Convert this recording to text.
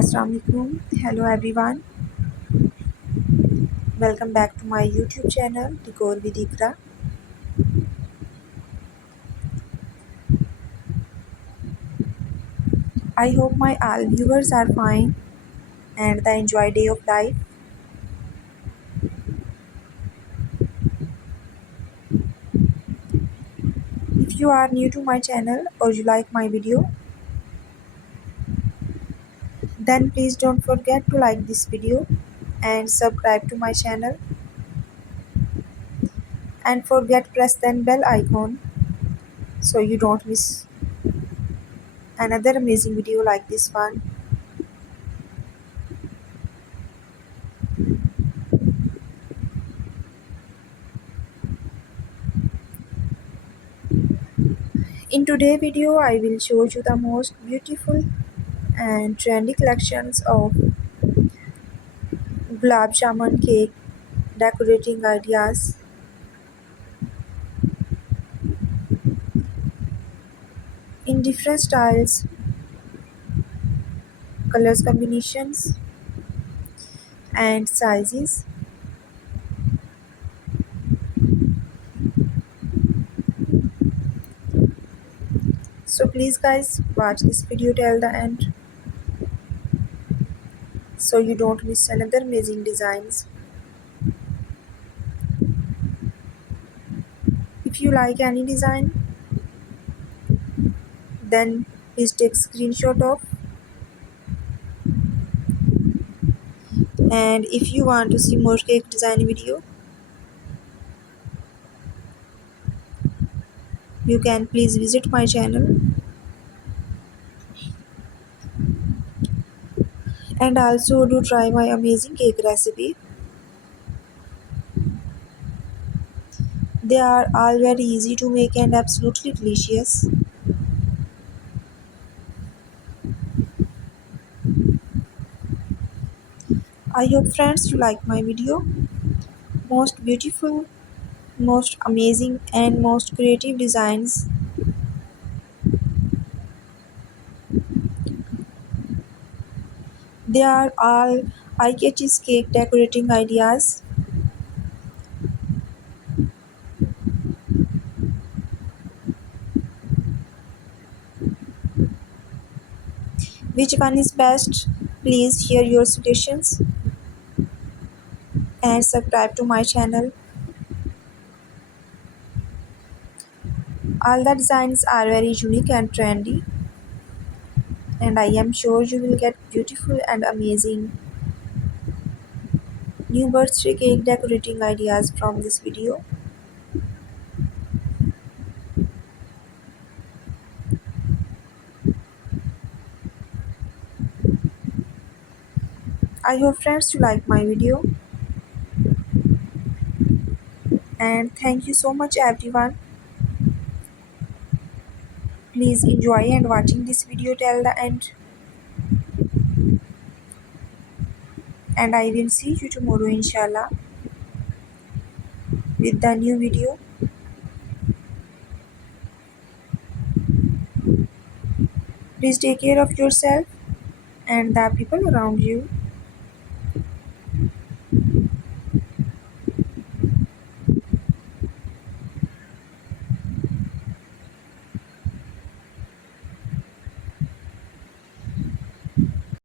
Assalamualaikum. Hello everyone. Welcome back to my YouTube channel Decor with Iqra. I hope my all viewers are fine and they enjoy day of life. If you are new to my channel or you like my video, then please don't forget to like this video and subscribe to my channel and forget press that bell icon so you don't miss another amazing video like this one. In today's video I will show you the most beautiful and trendy collections of Gulab jaman cake decorating ideas in different styles, colors combinations and sizes. So please guys watch this video till the end so you don't miss another amazing designs. If you like any design, then please take screenshot of, and if you want to see more cake design video, you can please visit my channel and also do try my amazing cake recipe. They are all very easy to make and absolutely delicious. I hope friends you like my video. Most beautiful, most amazing and most creative designs. They are all eye-catchy cake decorating ideas. Which one is best? Please share your suggestions and subscribe to my channel. All the designs are very unique and trendy, and I am sure you will get beautiful and amazing new birthday cake decorating ideas from this video. I hope friends you like my video, and thank you so much everyone. Please enjoy and watching this video till the end, and I will see you tomorrow inshallah with the new video. Please take care of yourself and the people around you.